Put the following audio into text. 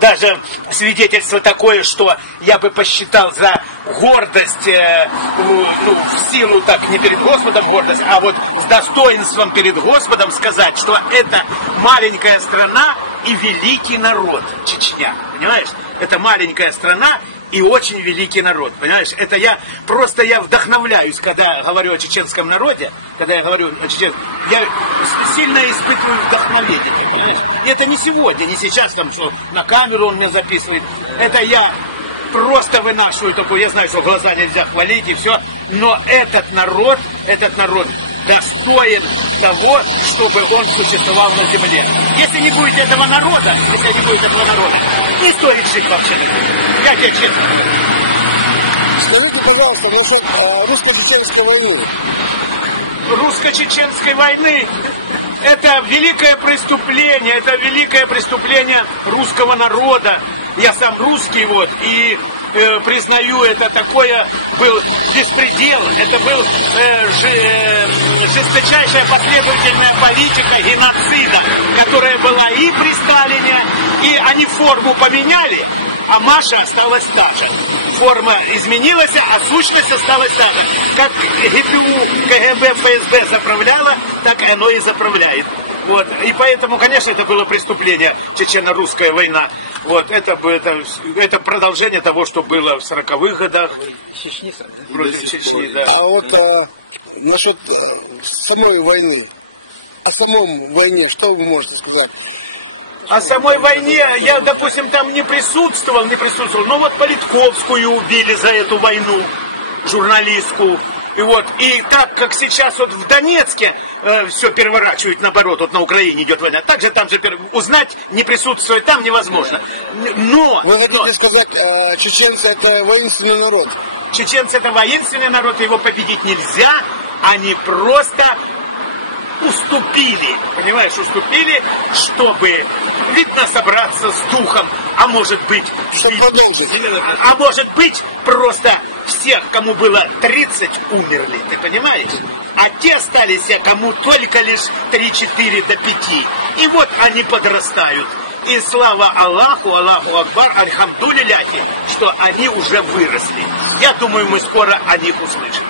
Даже свидетельство такое, что я бы посчитал за гордость, в силу так не перед Господом гордость, а вот с достоинством перед Господом сказать, что это маленькая страна и великий народ, Чечня, понимаешь? Это маленькая страна и очень великий народ, понимаешь? Это я вдохновляюсь, когда говорю о чеченском народе, я сильно испытываю вдохновение, понимаешь? И это не сегодня, не сейчас, там, что на камеру он меня записывает, это я просто вынашиваю такую, я знаю, что глаза нельзя хвалить и все, но этот народ достоин того, чтобы он существовал на земле. Если не будет этого народа, не стоит жить вообще. Я тебе честно говорю. Скажите, пожалуйста, насчет русско-чеченской войны. Русско-чеченской войны — это великое преступление русского народа. Я сам русский, и признаю, это такое был беспредел, это был жесточайшая последовательная политика геноцида, которая была и при Сталине, и они форму поменяли, а Маша осталась та же. Форма изменилась, а сущность осталась та же. Как ГПУ, КГБ, ФСБ заправляла, так оно и заправляет. И поэтому, конечно, это было преступление, чечено-русская война. Это продолжение того, что было в 40-х годах. Против Чечни, да. А вот насчет самой войны, о самой войне, что вы можете сказать? О самой войне я, допустим, там не присутствовал, но вот Политковскую убили за эту войну, журналистку. И как сейчас в Донецке все переворачивают, наоборот, на Украине идет война, также там же узнать, не присутствуя там, невозможно. Вы хотите сказать, чеченцы — это воинственный народ? Чеченцы — это воинственный народ, его победить нельзя, они просто уступили, чтобы, видно, собраться с духом, а может быть, просто всех, кому было 30, умерли, ты понимаешь? А те остались, кому только лишь 3-4 до 5. И вот они подрастают. И слава Аллаху, Аллаху Акбар, альхамдулилляхи, что они уже выросли. Я думаю, мы скоро о них услышим.